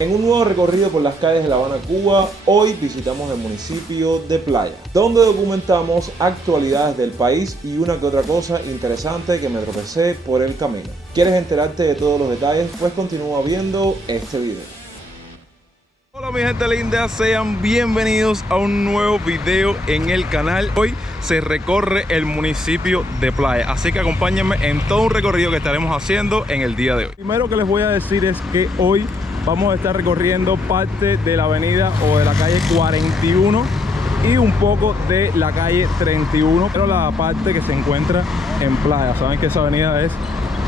En un nuevo recorrido por las calles de La Habana, Cuba, hoy visitamos el municipio de Playa, donde documentamos actualidades del país y una que otra cosa interesante que me tropecé por el camino. ¿Quieres enterarte de todos los detalles? Pues continúa viendo este video. Hola mi gente linda, sean bienvenidos a un nuevo video en el canal. Hoy se recorre el municipio de Playa, así que acompáñenme en todo un recorrido que estaremos haciendo en el día de hoy. Primero que les voy a decir es que hoy vamos a estar recorriendo parte de la avenida o de la calle 41 y un poco de la calle 31, pero la parte que se encuentra en Playa. Saben que esa avenida es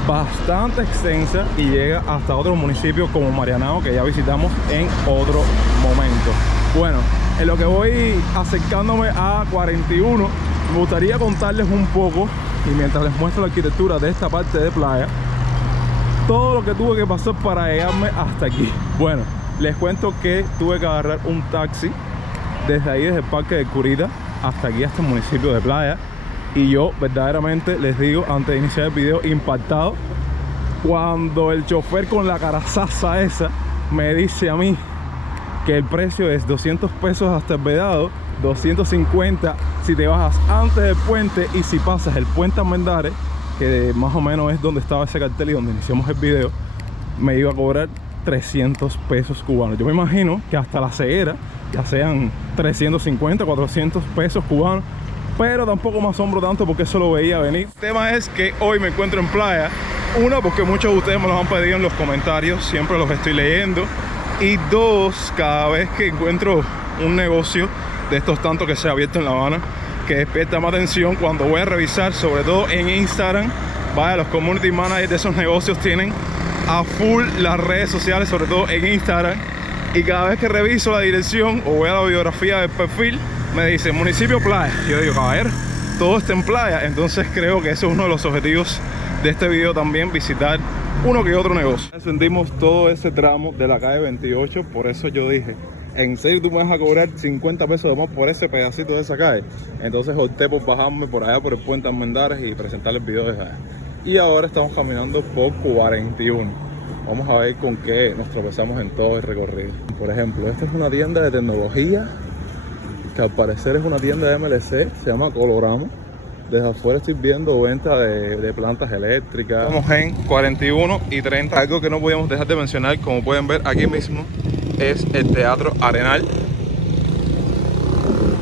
bastante extensa y llega hasta otros municipios como Marianao, que ya visitamos en otro momento. Bueno, en lo que voy acercándome a 41, me gustaría contarles un poco, y mientras les muestro la arquitectura de esta parte de Playa, todo lo que tuve que pasar para llegarme hasta aquí. Bueno, les cuento que tuve que agarrar un taxi desde ahí, desde el Parque de Curita hasta aquí, hasta el municipio de Playa. Y yo verdaderamente les digo, antes de iniciar el video, impactado cuando el chofer con la carazaza esa me dice a mí que el precio es 200 pesos hasta el Vedado, 250 si te bajas antes del puente, y si pasas el puente Almendares, que más o menos es donde estaba ese cartel y donde iniciamos el video, me iba a cobrar 300 pesos cubanos. Yo me imagino que hasta la ceguera ya sean 350, 400 pesos cubanos, pero tampoco me asombro tanto porque eso lo veía venir. El tema es que hoy me encuentro en Playa, uno, porque muchos de ustedes me los han pedido en los comentarios, siempre los estoy leyendo, y dos, cada vez que encuentro un negocio de estos tantos que se ha abierto en La Habana, que despierta más atención, cuando voy a revisar, sobre todo en Instagram, vaya, los community managers de esos negocios tienen a full las redes sociales, sobre todo en Instagram, y cada vez que reviso la dirección o voy a la biografía del perfil, me dice municipio Playa. Yo digo, caballero, todo está en Playa. Entonces creo que ese es uno de los objetivos de este video también, visitar uno que otro negocio. Sentimos todo ese tramo de la calle 28, por eso yo dije, ¿en serio tú me vas a cobrar 50 pesos de más por ese pedacito de esa calle? Entonces opté por bajarme por allá por el puente Almendares y presentar el video desde allá. Y ahora estamos caminando por 41. Vamos a ver con qué nos tropezamos en todo el recorrido. Por ejemplo, esta es una tienda de tecnología que al parecer es una tienda de MLC, se llama Colorama. Desde afuera estoy viendo venta de plantas eléctricas. Estamos en 41 y 30. Algo que no podíamos dejar de mencionar, como pueden ver aquí mismo, es el Teatro Arenal,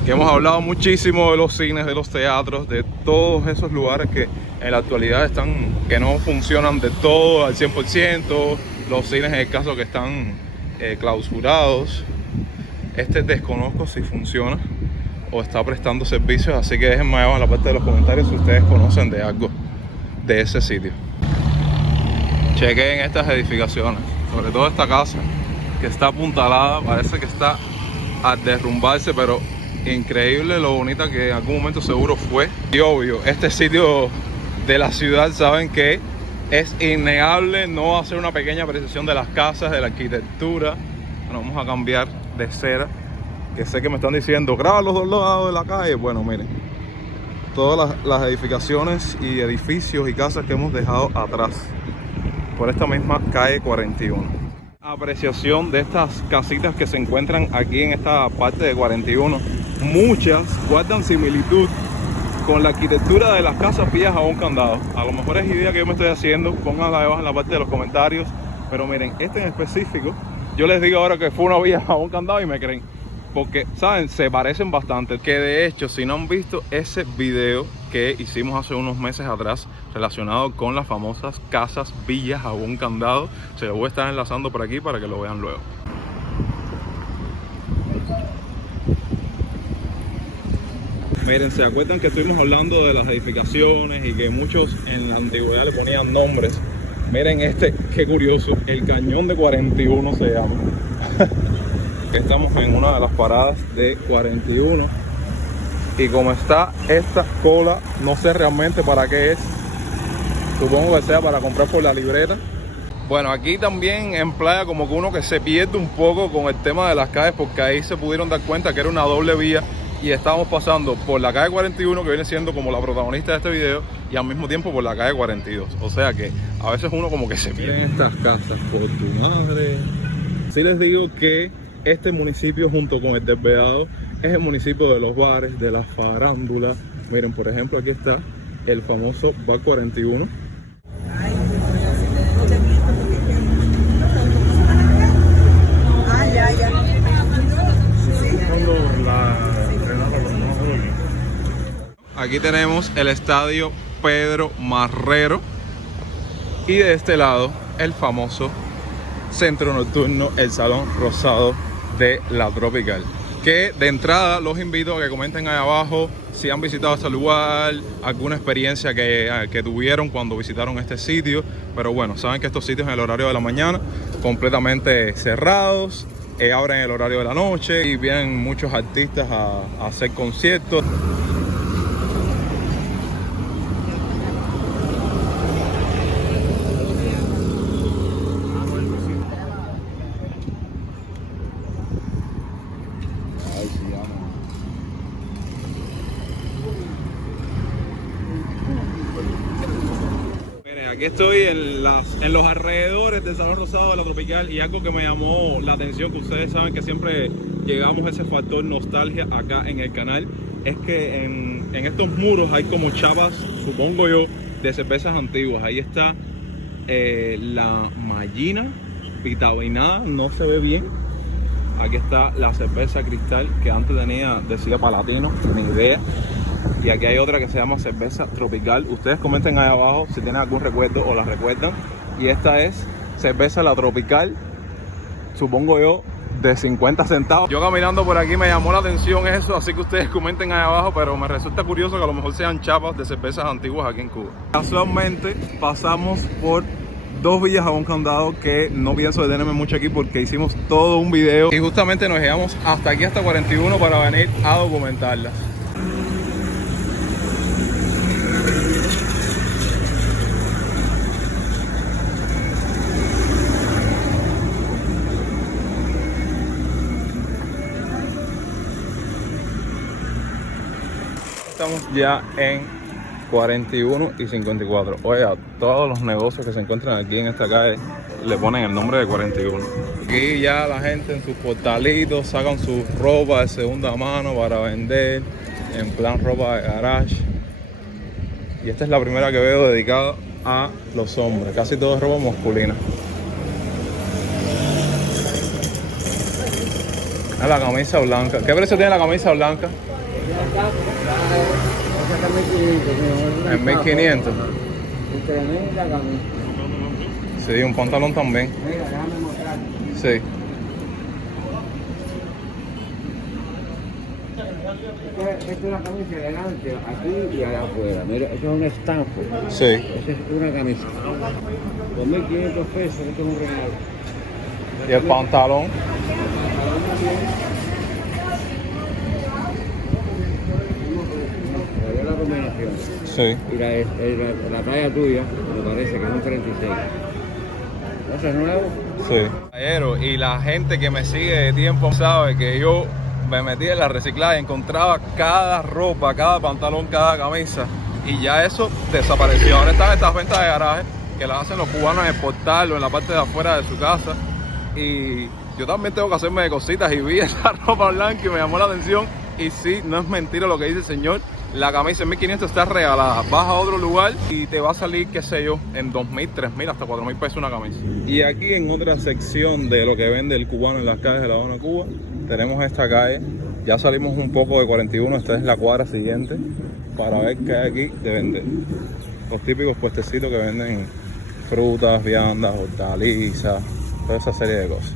que hemos hablado muchísimo de los cines, de los teatros, de todos esos lugares que en la actualidad están, que no funcionan de todo al 100%, los cines en el caso que están clausurados. Este desconozco si funciona o está prestando servicios, así que déjenme abajo en la parte de los comentarios si ustedes conocen de algo de ese sitio. Chequen estas edificaciones, sobre todo esta casa que está apuntalada, parece que está a derrumbarse, pero increíble lo bonita que en algún momento seguro fue. Y obvio, este sitio de la ciudad, saben que es innegable, no va a ser una pequeña apreciación de las casas, de la arquitectura. Bueno, vamos a cambiar de cera, que sé que me están diciendo, graba los dos lados de la calle. Bueno, miren, todas las edificaciones y edificios y casas que hemos dejado atrás por esta misma calle 41. Apreciación de estas casitas que se encuentran aquí en esta parte de 41, muchas guardan similitud con la arquitectura de las casas vías a un candado. A lo mejor es idea que yo me estoy haciendo, pónganla debajo en la parte de los comentarios, pero miren, este en específico, yo les digo ahora que fue una vía a un candado y me creen, porque saben, se parecen bastante. Que de hecho, si no han visto ese video que hicimos hace unos meses atrás relacionado con las famosas casas villas a un candado, se lo voy a estar enlazando por aquí para que lo vean luego. Miren, ¿se acuerdan que estuvimos hablando de las edificaciones y que muchos en la antigüedad le ponían nombres? Miren este, qué curioso, el Cañón de 41 se llama. Estamos en una de las paradas de 41 y como está esta cola, no sé realmente para qué es. Supongo que sea para comprar por la libreta. Bueno, aquí también en Playa como que uno que se pierde un poco con el tema de las calles, porque ahí se pudieron dar cuenta que era una doble vía y estábamos pasando por la calle 41, que viene siendo como la protagonista de este video, y al mismo tiempo por la calle 42. O sea que a veces uno como que se pierde. Miren estas casas, por tu madre. Sí les digo que este municipio junto con el del Vedado es el municipio de los bares, de las farándulas. Miren, por ejemplo, aquí está el famoso Bar 41. Aquí tenemos el estadio Pedro Marrero y de este lado el famoso centro nocturno, el Salón Rosado de la Tropical. Que de entrada los invito a que comenten ahí abajo si han visitado este lugar, alguna experiencia que tuvieron cuando visitaron este sitio. Pero bueno, saben que estos sitios en el horario de la mañana completamente cerrados, abren el horario de la noche y vienen muchos artistas a hacer conciertos. Aquí estoy en los alrededores del Salón Rosado de la Tropical y algo que me llamó la atención, que ustedes saben que siempre llegamos a ese factor nostalgia acá en el canal, es que en estos muros hay como chapas, supongo yo, de cervezas antiguas. Ahí está la Mallina vitaminada, no se ve bien. Aquí está la cerveza Cristal, que antes decía Palatino, ni idea. Y aquí hay otra que se llama cerveza Tropical. Ustedes comenten ahí abajo si tienen algún recuerdo o la recuerdan. Y esta es cerveza La Tropical, supongo yo, de 50 centavos. Yo caminando por aquí me llamó la atención eso, así que ustedes comenten ahí abajo, pero me resulta curioso que a lo mejor sean chapas de cervezas antiguas aquí en Cuba. Casualmente pasamos por dos villas a un candado que no pienso detenerme mucho aquí porque hicimos todo un video y justamente nos llegamos hasta aquí, hasta 41, para venir a documentarlas. Estamos ya en 41 y 54. Oiga, todos los negocios que se encuentran aquí en esta calle le ponen el nombre de 41. Aquí ya la gente en sus portalitos sacan su ropa de segunda mano para vender, en plan ropa de garage. Y esta es la primera que veo dedicada a los hombres, casi todo es ropa masculina. Es la camisa blanca. ¿Qué precio tiene la camisa blanca? En 1500. Sí, un pantalón también. Sí. Esta es una camisa elegante aquí y allá afuera. Mira, esto es un Stanford. Sí. Esta es una camisa. 2.500 pesos, esto es un regalo. ¿Y el pantalón? La combinación. Sí. Y la talla tuya, me parece que es un 36. ¿Eso es nuevo? Sí. Y la gente que me sigue de tiempo sabe que yo me metí en la reciclada y encontraba cada ropa, cada pantalón, cada camisa. Y ya eso desapareció. Ahora están estas ventas de garaje que las hacen los cubanos en el portal o en la parte de afuera de su casa. Y yo también tengo que hacerme de cositas y vi esa ropa blanca y me llamó la atención. Y sí, no es mentira lo que dice el señor. La camisa en 1500 está regalada. Vas a otro lugar y te va a salir, qué sé yo, en 2000, 3000, hasta 4000 pesos una camisa. Y aquí en otra sección de lo que vende el cubano en las calles de La Habana, Cuba, tenemos esta calle. Ya salimos un poco de 41, esta es la cuadra siguiente, para ver qué hay aquí de vender. Los típicos puestecitos que venden frutas, viandas, hortalizas, toda esa serie de cosas.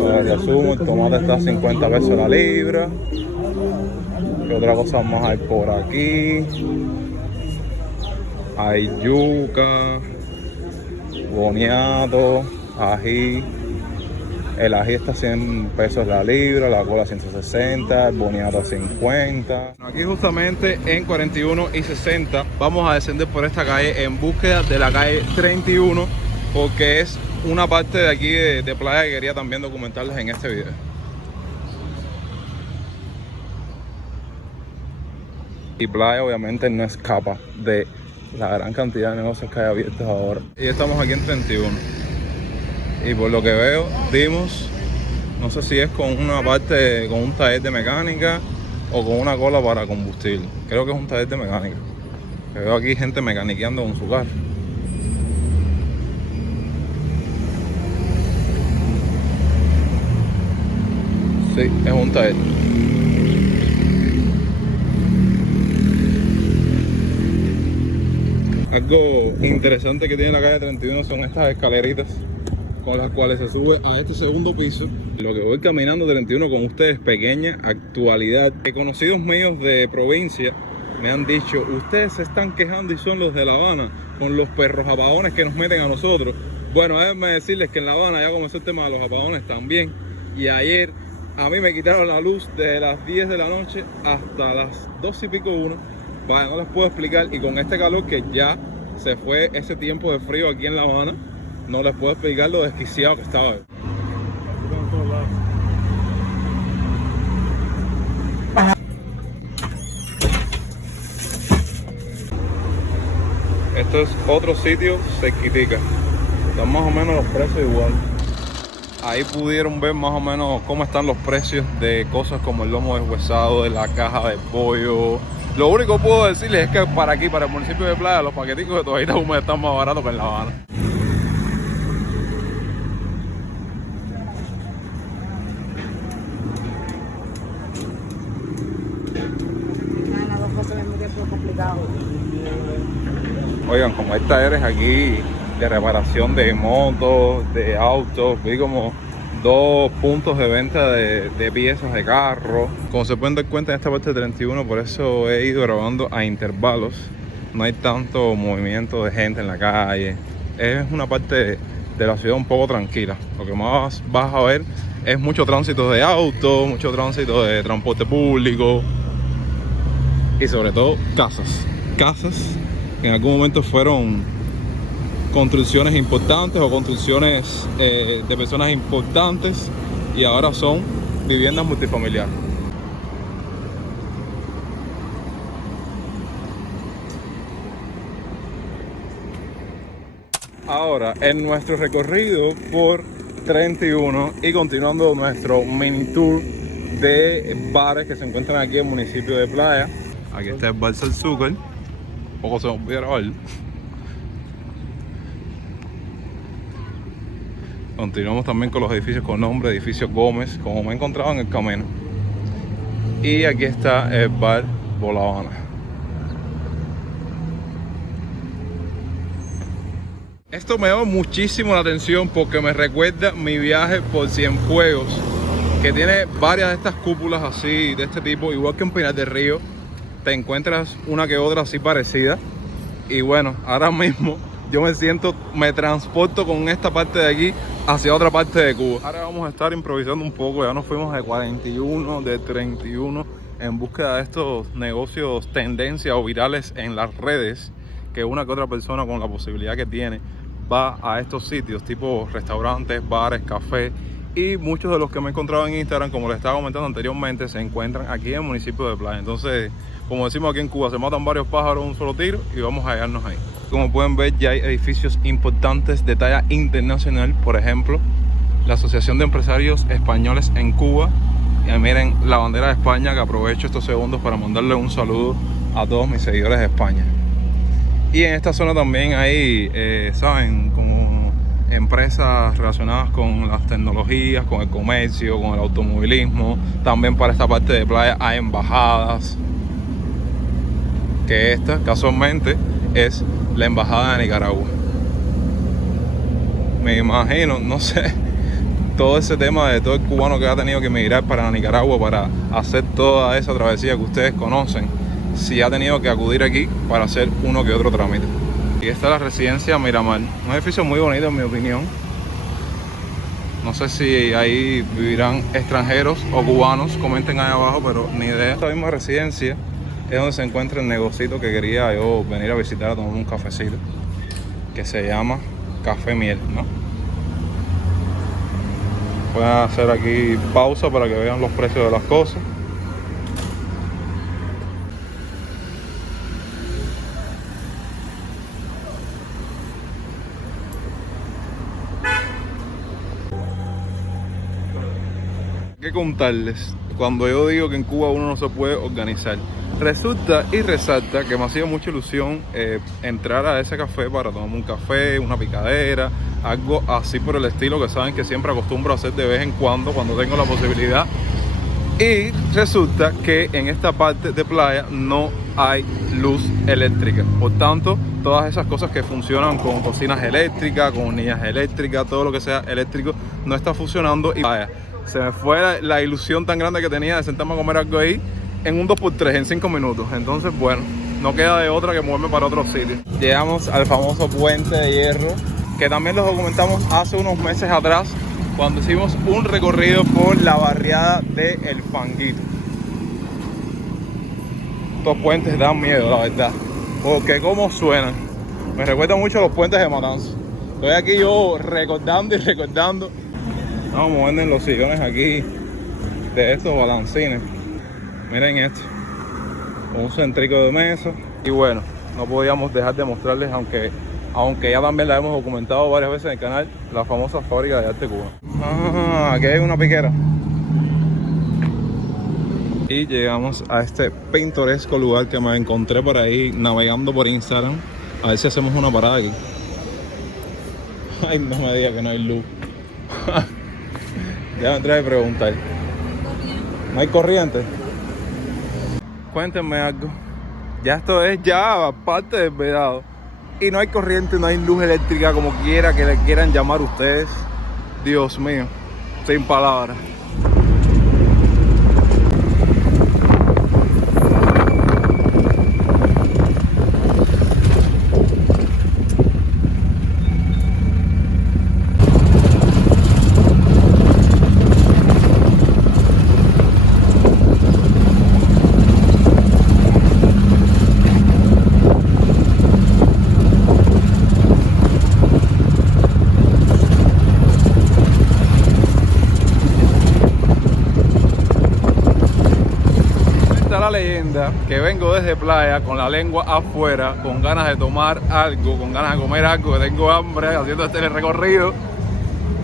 Para el resumo, el tomate está a 50 pesos la libra. ¿Qué otra cosa más hay por aquí? Hay yuca, boniato, ají. El ají está a 100 pesos la libra, la cola a 160, el boniato a 50. Aquí justamente en 41 y 60 vamos a descender por esta calle en búsqueda de la calle 31, porque es una parte de aquí de playa que quería también documentarles en este video. Y Playa obviamente no escapa de la gran cantidad de negocios que hay abiertos ahora. Y estamos aquí en 31. Y por lo que veo, dimos, no sé si es con una parte, con un taller de mecánica o con una cola para combustible. Creo que es un taller de mecánica. Veo aquí gente mecaniqueando con su carro. Sí, es un taller. Algo interesante que tiene la calle 31 son estas escaleritas con las cuales se sube a este segundo piso. Lo que voy caminando 31 con ustedes, pequeña actualidad. Conocidos míos de provincia me han dicho, ustedes se están quejando y son los de La Habana con los perros apagones que nos meten a nosotros. Bueno, déjenme decirles que en La Habana ya comenzó el tema de los apagones también. Y ayer a mí me quitaron la luz desde las 10 de la noche hasta las 2 y pico 1. Vaya, no les puedo explicar. Y con este calor que ya se fue ese tiempo de frío aquí en La Habana, no les puedo explicar lo desquiciado que estaba. Esto es otro sitio cerquitica. Están más o menos los precios igual. Ahí pudieron ver más o menos cómo están los precios de cosas como el lomo deshuesado, de la caja de pollo. Lo único que puedo decirles es que para aquí, para el municipio de Playa, los paqueticos de toallitas húmedas están más baratos que en La Habana. Oigan, como hay talleres aquí de reparación de motos, de autos, vi como 2 puntos de venta de piezas de carro. Como se pueden dar cuenta en esta parte de 31, por eso he ido grabando a intervalos. No hay tanto movimiento de gente en la calle. Es una parte de la ciudad un poco tranquila. Lo que más vas a ver es mucho tránsito de autos, mucho tránsito de transporte público y sobre todo casas. Casas que en algún momento fueron construcciones importantes o construcciones de personas importantes y ahora son viviendas multifamiliares. Ahora, en nuestro recorrido por 31 y continuando nuestro mini tour de bares que se encuentran aquí en el municipio de Playa. Aquí está el bar Salzúcar. Poco se me olvidó grabar. Continuamos también con los edificios con nombre, edificio Gómez, como me he encontrado en el camino. Y aquí está el bar La Habana. Esto me llama muchísimo la atención porque me recuerda mi viaje por Cienfuegos, que tiene varias de estas cúpulas así, de este tipo, igual que en Pinar del Río. Te encuentras una que otra así parecida. Y bueno, ahora mismo yo me transporto con esta parte de aquí hacia otra parte de Cuba. Ahora vamos a estar improvisando un poco. Ya nos fuimos de 41, de 31 en búsqueda de estos negocios tendencia o virales en las redes, que una que otra persona con la posibilidad que tiene va a estos sitios tipo restaurantes, bares, cafés. Y muchos de los que me he encontrado en Instagram, como les estaba comentando anteriormente, se encuentran aquí en el municipio de Playa. Entonces, como decimos aquí en Cuba, se matan varios pájaros en un solo tiro y vamos a hallarnos ahí. Como pueden ver, ya hay edificios importantes de talla internacional. Por ejemplo, la Asociación de Empresarios Españoles en Cuba. Y miren la bandera de España, que aprovecho estos segundos para mandarle un saludo a todos mis seguidores de España. Y en esta zona también hay, ¿saben? Como empresas relacionadas con las tecnologías, con el comercio, con el automovilismo. También para esta parte de Playa hay embajadas. Que esta, casualmente, es la embajada de Nicaragua. Me imagino, no sé, todo ese tema de todo el cubano que ha tenido que emigrar para Nicaragua para hacer toda esa travesía que ustedes conocen, si ha tenido que acudir aquí para hacer uno que otro trámite. Y esta es la residencia Miramar, un edificio muy bonito en mi opinión. No sé si ahí vivirán extranjeros o cubanos, comenten ahí abajo, pero ni idea. Esta misma residencia es donde se encuentra el negocito que quería yo venir a visitar a tomar un cafecito, que se llama Café Miel, ¿no? Voy a hacer aquí pausa para que vean los precios de las cosas. ¿Qué contarles cuando yo digo que en Cuba uno no se puede organizar? Resulta y resalta que me ha sido mucha ilusión entrar a ese café para tomarme un café, una picadera, algo así por el estilo, que saben que siempre acostumbro a hacer de vez en cuando tengo la posibilidad. Y resulta que en esta parte de playa no hay luz eléctrica. Por tanto, todas esas cosas que funcionan con cocinas eléctricas, con hornillas eléctricas, todo lo que sea eléctrico, no está funcionando. Y vaya, se me fue la ilusión tan grande que tenía de sentarme a comer algo ahí en un 2x3, en 5 minutos. Entonces, bueno, no queda de otra que moverme para otro sitio. Llegamos al famoso Puente de Hierro, que también lo documentamos hace unos meses atrás, cuando hicimos un recorrido por la barriada de El Fanguito. Estos puentes dan miedo, la verdad, porque cómo suenan. Me recuerda mucho a los puentes de Matanzas. Estoy aquí yo recordando y recordando. Vamos moviendo en los sillones aquí de estos balancines. Miren esto, un centrico de mesa. Y bueno, no podíamos dejar de mostrarles, aunque ya también la hemos documentado varias veces en el canal, la famosa fábrica de arte cubano. Aquí hay una piquera. Y llegamos a este pintoresco lugar que me encontré por ahí navegando por Instagram. A ver si hacemos una parada aquí. Ay, no me diga que no hay luz. Déjame entrar y preguntar. ¿No hay corriente? Cuéntenme algo. Ya esto es ya parte del vedado. Y no hay corriente, no hay luz eléctrica, como quiera que le quieran llamar ustedes. Dios mío, sin palabras. La leyenda que vengo desde playa con la lengua afuera, con ganas de tomar algo, con ganas de comer algo, que tengo hambre, haciendo este recorrido.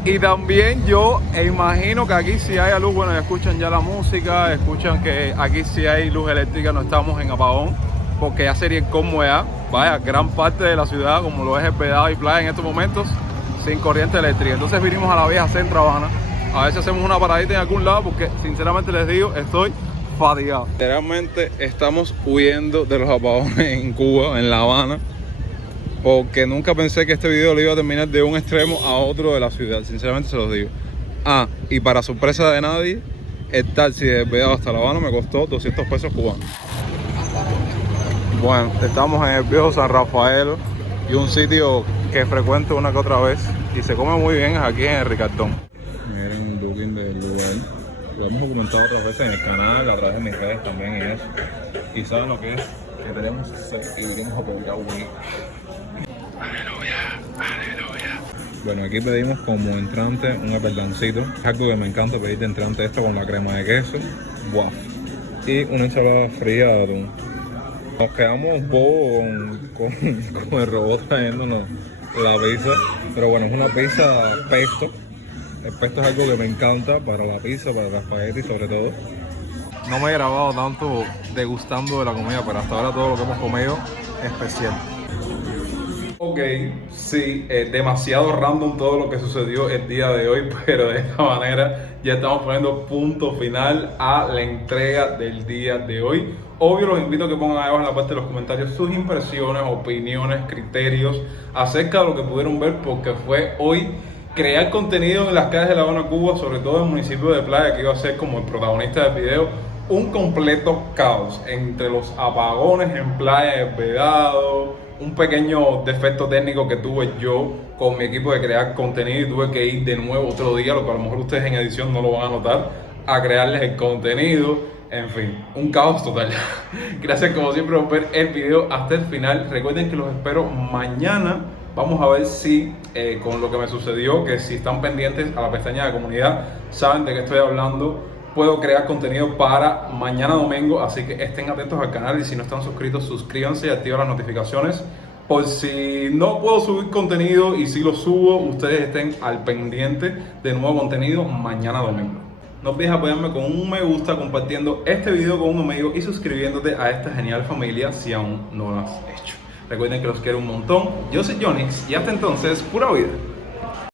Y también yo imagino que aquí sí hay luz. Bueno, escuchan ya la música, escuchan que aquí sí hay luz eléctrica, no estamos en apagón, porque ya sería incómodo. Vaya, gran parte de la ciudad, como lo es El Vedado y Playa en estos momentos, sin corriente eléctrica. Entonces vinimos a la vieja Centro Habana, a ver si hacemos una paradita en algún lado, porque sinceramente les digo, estoy fatigado. Literalmente estamos huyendo de los apagones en Cuba, en La Habana, porque nunca pensé que este video lo iba a terminar de un extremo a otro de la ciudad, sinceramente se los digo. Y para sorpresa de nadie, el taxi de El Vedado hasta La Habana me costó 200 pesos cubanos. Bueno, estamos en el viejo San Rafael y un sitio que frecuento una que otra vez y se come muy bien aquí en el Ricardón. Miren el booking del lugar. Lo hemos documentado otras veces en el canal, a través de mis redes también y eso. Y saben lo que es, que tenemos sed y vinimos a pedir agua. Aleluya, aleluya. Bueno, aquí pedimos como entrante un aperdancito. Es algo que me encanta pedir de entrante, esto con la crema de queso. ¡Wow! Y una ensalada fría de atún. Nos quedamos un poco con el robot trayéndonos la pizza. Pero bueno, es una pizza pesto. El pesto es algo que me encanta para la pizza, para las espaguetis sobre todo. No me he grabado tanto degustando de la comida, pero hasta ahora todo lo que hemos comido es especial. Ok, sí, demasiado random todo lo que sucedió el día de hoy, pero de esta manera ya estamos poniendo punto final a la entrega del día de hoy. Obvio, los invito a que pongan ahí abajo en la parte de los comentarios sus impresiones, opiniones, criterios acerca de lo que pudieron ver, porque fue hoy crear contenido en las calles de La Habana, Cuba, sobre todo en el municipio de Playa, que iba a ser como el protagonista del video, un completo caos entre los apagones en Playa El Vedado, un pequeño defecto técnico que tuve yo con mi equipo de crear contenido y tuve que ir de nuevo otro día, lo que a lo mejor ustedes en edición no lo van a notar, a crearles el contenido. En fin, un caos total. Gracias como siempre por ver el video hasta el final. Recuerden que los espero mañana. Vamos a ver si con lo que me sucedió, que si están pendientes a la pestaña de comunidad, saben de qué estoy hablando. Puedo crear contenido para mañana domingo, así que estén atentos al canal y si no están suscritos, suscríbanse y activen las notificaciones. Por si no puedo subir contenido y si lo subo, ustedes estén al pendiente de nuevo contenido mañana domingo. No olvides apoyarme con un me gusta, compartiendo este video con un amigo y suscribiéndote a esta genial familia si aún no lo has hecho. Recuerden que los quiero un montón. Yo soy Jonix y hasta entonces, pura vida.